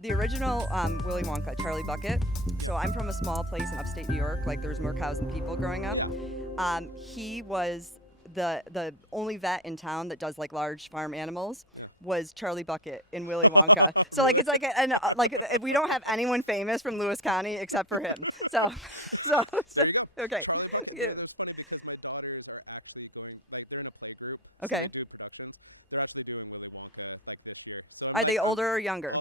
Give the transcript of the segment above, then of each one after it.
The original Willy Wonka, Charlie Bucket. So I'm from a small place in upstate New York. Like there was more cows than people growing up. He was the only vet in town that does like large farm animals. Was Charlie Bucket in Willy Wonka. So like it's like we don't have anyone famous from Lewis County except for him. So so okay. Yeah. Okay. Are they older or younger?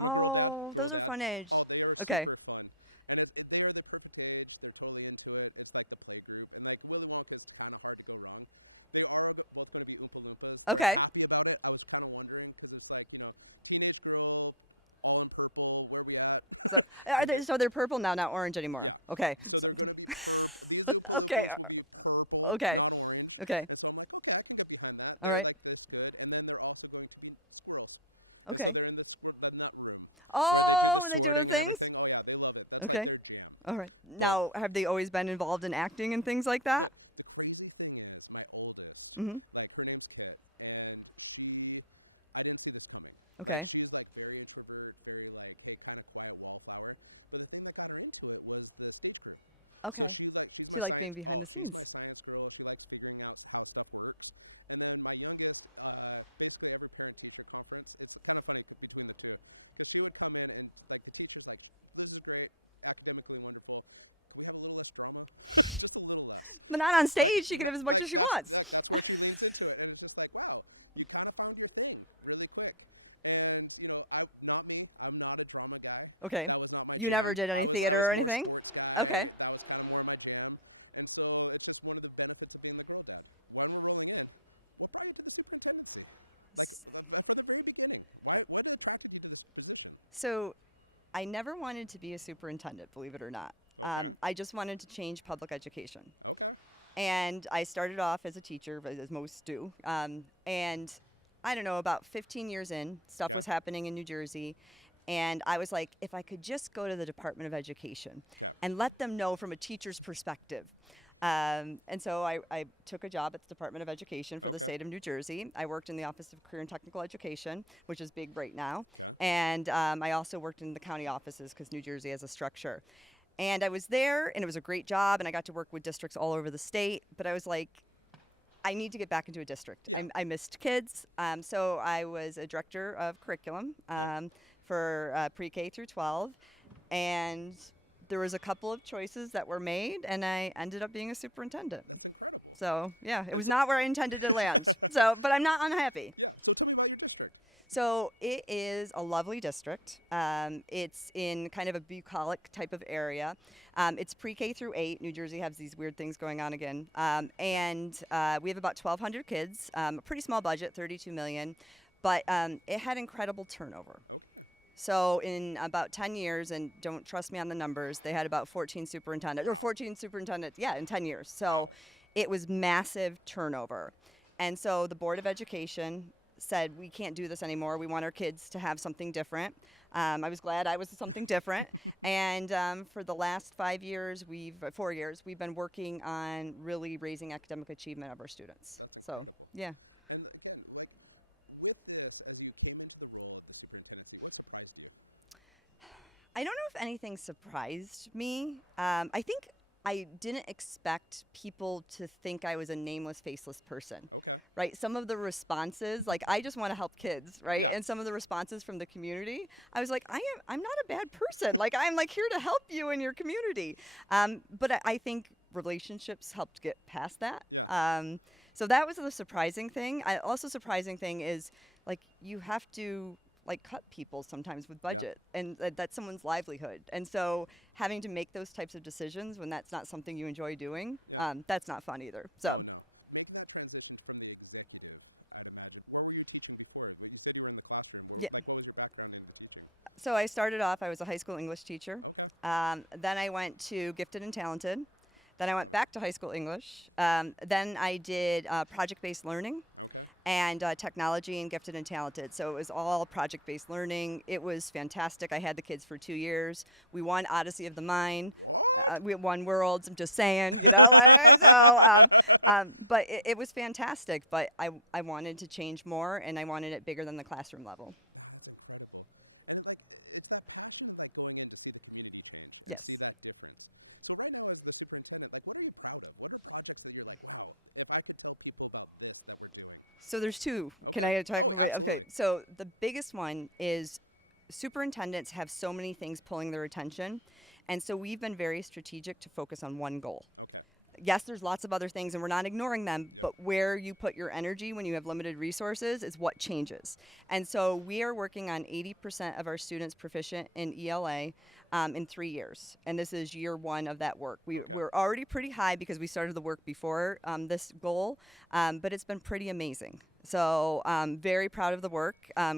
Oh, those are fun age. Okay. Okay. So they're purple now, not orange anymore. Okay. So, okay. Okay. Okay. All right. Okay. Oh, when they doing things? Okay. All right. Now, have they always been involved in acting and things like that? Mm-hmm. Okay. Okay. She like being behind the scenes. But not on stage. She can have as much as she wants. Okay. You never did any theater or anything? Okay. So I never wanted to be a superintendent, believe it or not. I just wanted to change public education. And I started off as a teacher, as most do. And I don't know, about 15 years in, stuff was happening in New Jersey. And I was like, if I could just go to the Department of Education and let them know from a teacher's perspective. And so I took a job at the Department of Education for the state of New Jersey. I worked in the Office of Career and Technical Education, which is big right now. And I also worked in the county offices because New Jersey has a structure. And I was there, and it was a great job, and I got to work with districts all over the state. But I was like, I need to get back into a district. I missed kids, so I was a director of curriculum for pre-K through 12, and there was a couple of choices that were made, and I ended up being a superintendent. So yeah, it was not where I intended to land. So, but I'm not unhappy. So it is a lovely district. It's in kind of a bucolic type of area. It's pre-K through 8. New Jersey has these weird things going on again. And we have about 1,200 kids, a pretty small budget, 32 million, but it had incredible turnover. So in about 10 years, and don't trust me on the numbers, they had about 14 superintendents, or 14 superintendents, yeah, in 10 years. So it was massive turnover. And so the Board of Education said, we can't do this anymore. We want our kids to have something different. I was glad I was something different. And for the last 5 years, 4 years, we've been working on really raising academic achievement of our students. So, yeah. I don't know if anything surprised me. I think I didn't expect people to think I was a nameless, faceless person. Right, some of the responses, like I just want to help kids, right? And some of the responses from the community, I was like, I'm not a bad person. Like I'm like here to help you in your community. But I think relationships helped get past that. So that was the surprising thing. Also surprising thing is like you have to like cut people sometimes with budget, and that's someone's livelihood. And so having to make those types of decisions when that's not something you enjoy doing, that's not fun either. So. Yeah. So I started off, I was a high school English teacher. Then I went to gifted and talented. Then I went back to high school English. Then I did project-based learning and technology and gifted and talented. So it was all project-based learning. It was fantastic. I had the kids for 2 years. We won Odyssey of the Mind. We won Worlds. I'm just saying, you know. But it was fantastic. But I wanted to change more, and I wanted it bigger than the classroom level. So there's two. Can I talk about? Okay, so the biggest one is superintendents have so many things pulling their attention, and so we've been very strategic to focus on one goal. Yes, there's lots of other things and we're not ignoring them, but where you put your energy when you have limited resources is what changes. And so we are working on 80% of our students proficient in ELA in 3 years. And this is year one of that work. We're already pretty high because we started the work before this goal, but it's been pretty amazing. So very proud of the work,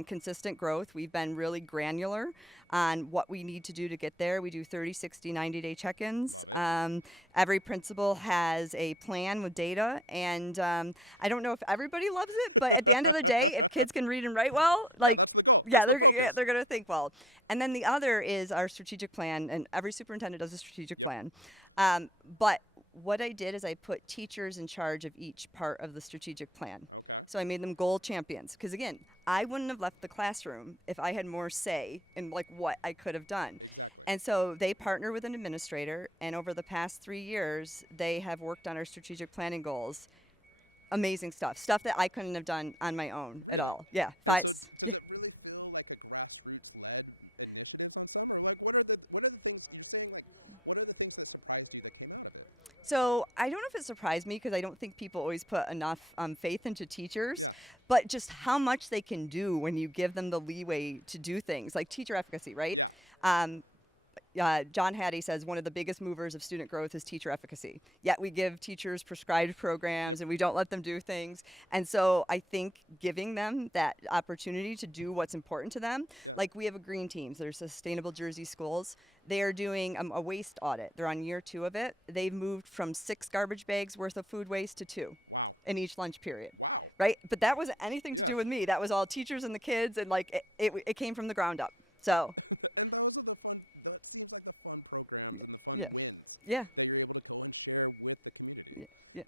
consistent growth. We've been really granular on what we need to do to get there. We do 30, 60, 90-day check-ins. Every principal has a plan with data, and I don't know if everybody loves it, but at the end of the day, if kids can read and write well, like, they're going to think well. And then the other is our strategic plan, and every superintendent does a strategic plan. But what I did is I put teachers in charge of each part of the strategic plan. So I made them goal champions because, again, I wouldn't have left the classroom if I had more say in like what I could have done. And so they partner with an administrator, and over the past 3 years, they have worked on our strategic planning goals. Amazing stuff that I couldn't have done on my own at all. Yeah, yeah. So I don't know if it surprised me because I don't think people always put enough faith into teachers, but just how much they can do when you give them the leeway to do things like teacher efficacy, right? Um, John Hattie says one of the biggest movers of student growth is teacher efficacy. Yet we give teachers prescribed programs and we don't let them do things. And so I think giving them that opportunity to do what's important to them, like we have a green teams, there's Sustainable Jersey Schools. They are doing a waste audit. They're on year 2 of it. They've moved from 6 garbage bags worth of food waste to 2 in each lunch period. Right? But that wasn't anything to do with me. That was all teachers and the kids, and like it came from the ground up. So yeah, yeah, yeah, yeah.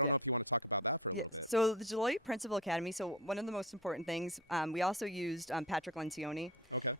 Yeah. Yeah. So the Deloitte Principal Academy. So one of the most important things, we also used Patrick Lencioni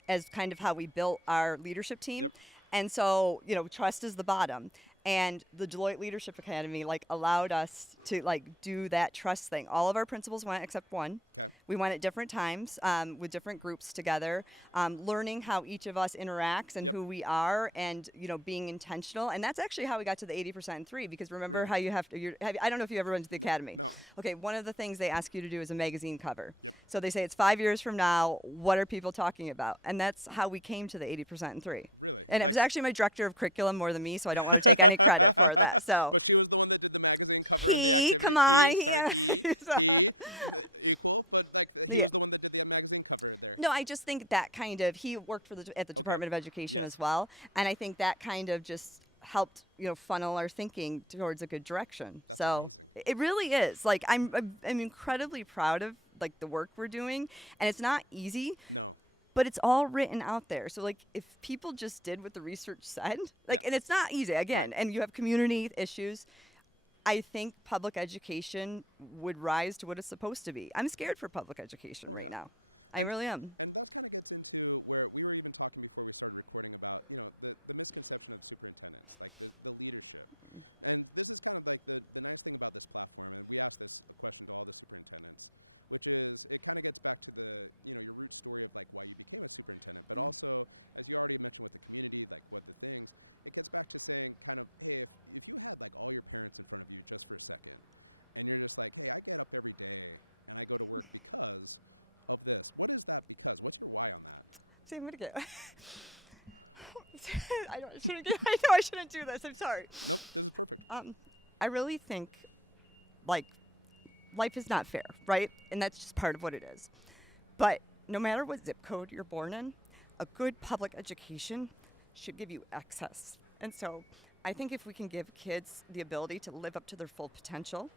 as kind of how we built our leadership team. And so, trust is the bottom. And the Deloitte Leadership Academy like allowed us to like do that trust thing. All of our principals went except one. We went at different times with different groups together, learning how each of us interacts and who we are, and being intentional. And that's actually how we got to the 80% in 3. Because remember how you have to. I don't know if you ever went to the academy. Okay, one of the things they ask you to do is a magazine cover. So they say it's 5 years from now. What are people talking about? And that's how we came to the 80% in 3. And it was actually my director of curriculum more than me, so I don't want to take any credit for that. So come on, so, yeah. No, I just think that kind of he worked at the Department of Education as well, and I think that kind of just helped funnel our thinking towards a good direction. So it really is like I'm incredibly proud of like the work we're doing, and it's not easy, but it's all written out there. So like if people just did what the research said, like, and it's not easy again, and you have community issues. I think public education would rise to what it's supposed to be. I'm scared for public education right now. I really am. Mm. See, I'm gonna get. I know I shouldn't do this. I'm sorry. Um, I really think like life is not fair, right? And that's just part of what it is. But no matter what zip code you're born in, a good public education should give you access. And so I think if we can give kids the ability to live up to their full potential,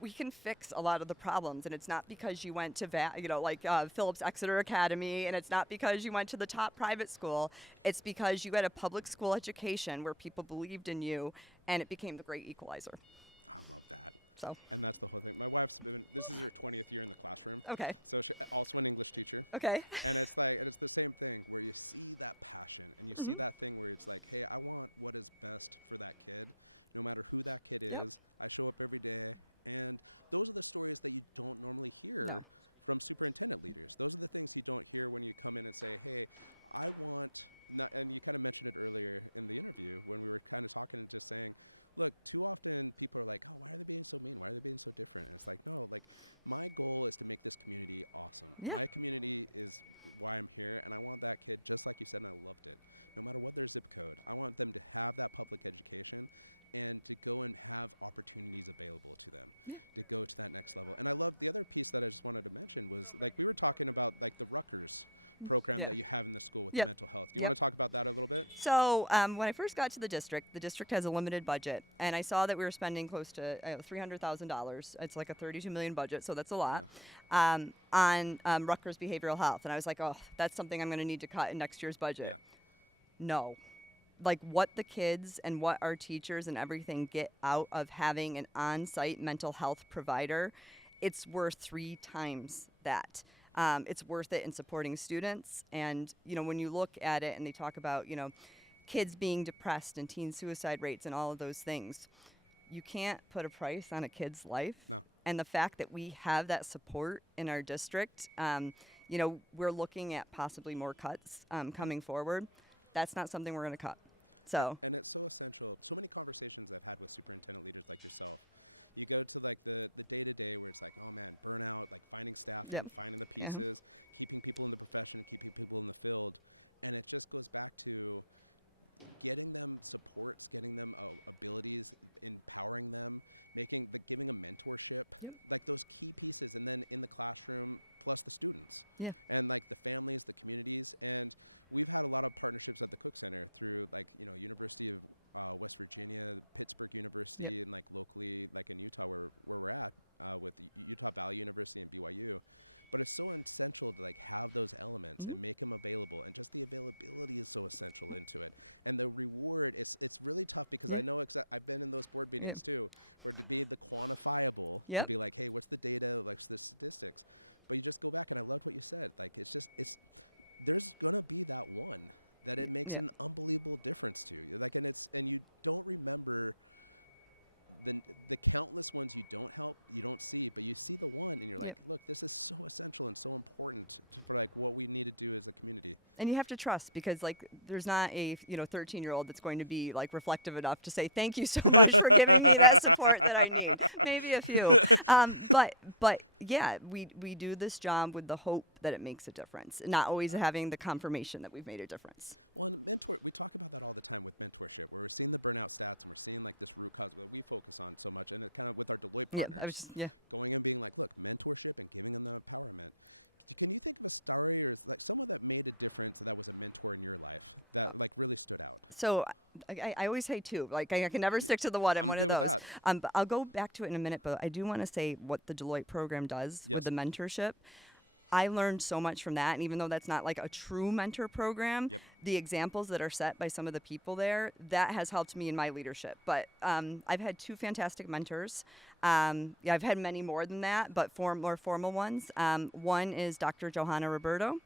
we can fix a lot of the problems. And it's not because you went to Phillips Exeter Academy, and it's not because you went to the top private school. It's because you had a public school education where people believed in you, and it became the great equalizer. So, okay. Okay. Hmm. Yep. No. Yeah. Yeah. Yeah. Yep. Yep. So when I first got to the district has a limited budget, and I saw that we were spending close to $300,000. It's like a 32 million budget, so that's a lot on Rutgers behavioral health. And I was like, oh, that's something I'm going to need to cut in next year's budget. No, like what the kids and what our teachers and everything get out of having an on-site mental health provider, it's worth 3 times that. It's worth it in supporting students. And when you look at it and they talk about kids being depressed and teen suicide rates and all of those things, you can't put a price on a kid's life. And the fact that we have that support in our district, we're looking at possibly more cuts coming forward. That's not something we're going to cut. So, yep. Yeah. Yep. Yeah. Yep. Hmm. Yeah. Yep. Yep. Yep. Yep. And you have to trust because like there's not a 13-year-old that's going to be like reflective enough to say thank you so much for giving me that support that I need. Maybe a few, but yeah, we do this job with the hope that it makes a difference, not always having the confirmation that we've made a difference. Yeah, I was just, yeah. So I always say two. Like I can never stick to the one. I'm one of those. But I'll go back to it in a minute. But I do want to say what the Deloitte program does with the mentorship. I learned so much from that. And even though that's not like a true mentor program, the examples that are set by some of the people there, that has helped me in my leadership. But I've had two fantastic mentors. Yeah, I've had many more than that, but more formal ones. One is Dr. Johanna Roberto,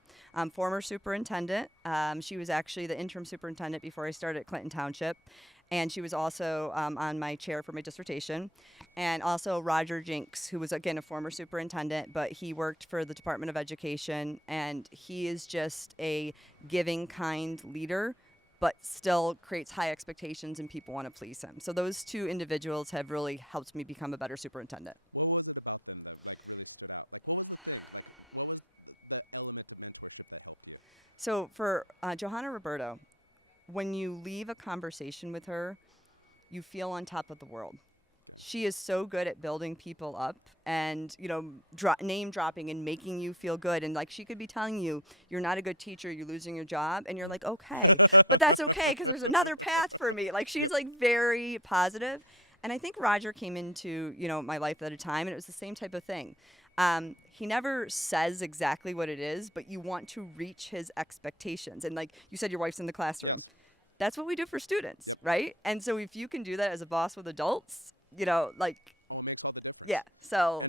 former superintendent. She was actually the interim superintendent before I started at Clinton Township. And she was also on my chair for my dissertation. And also Roger Jinks, who was, again, a former superintendent, but he worked for the Department of Education. And he is just a giving, kind leader, but still creates high expectations and people want to please him. So those two individuals have really helped me become a better superintendent. So for Johanna Roberto, when you leave a conversation with her, you feel on top of the world. She is so good at building people up and name dropping and making you feel good, and like she could be telling you you're not a good teacher, you're losing your job, and you're like, okay, but that's okay because there's another path for me. Like she's like very positive. And I think Roger came into my life at a time, and it was the same type of thing. He never says exactly what it is, but you want to reach his expectations. And like you said, your wife's in the classroom. That's what we do for students, right? And so if you can do that as a boss with adults, like, yeah. So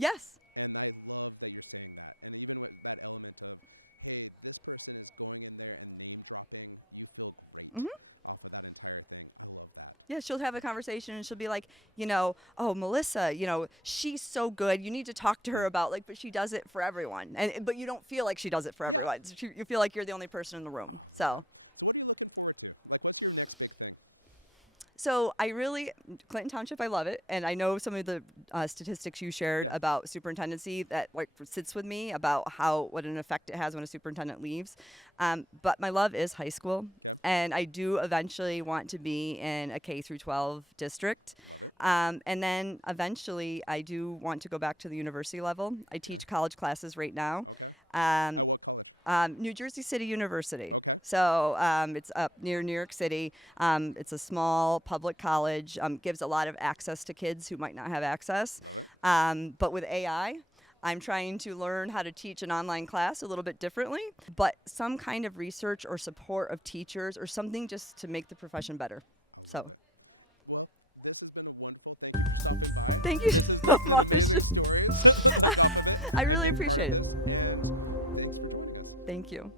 Yes. Hmm. Yeah, she'll have a conversation and she'll be like, oh, Melissa, she's so good. You need to talk to her about but she does it for everyone. But you don't feel like she does it for everyone. You feel like you're the only person in the room. So Clinton Township, I love it. And I know some of the statistics you shared about superintendency that sits with me about what an effect it has when a superintendent leaves. But my love is high school. And I do eventually want to be in a K through 12 district. And then eventually I do want to go back to the university level. I teach college classes right now. Um, New Jersey City University. So it's up near New York City. It's a small public college, gives a lot of access to kids who might not have access. But with AI, I'm trying to learn how to teach an online class a little bit differently, but some kind of research or support of teachers or something just to make the profession better. So thank you so much. I really appreciate it. Thank you.